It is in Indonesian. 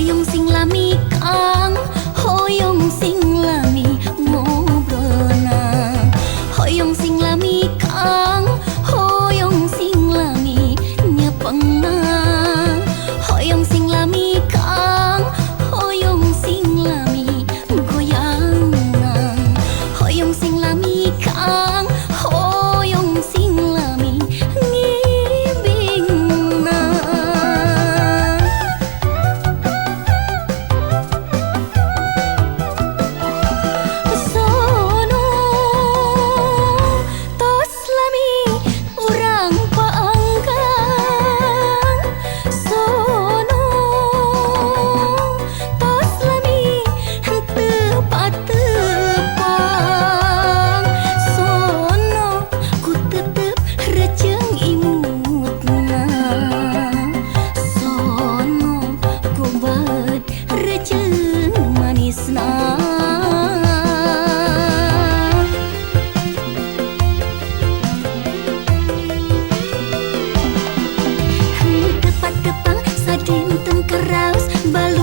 hoyong sing lami kang, hoyong sing lami ngobrolna, hoyong sing lami kang, hoyong sing lami nyepengna, hoyong sing lami kang, hoyong sing lami goyangna, hoyong sing lami kang, hoyong sing lami ngibingna. Sono tos lami urang paangkan, sono tos lami tepat-tepang, sono ku tetep rejeng imutna, sono ku baet rejeng manisna. Tepat-tepang sadinten keraus balu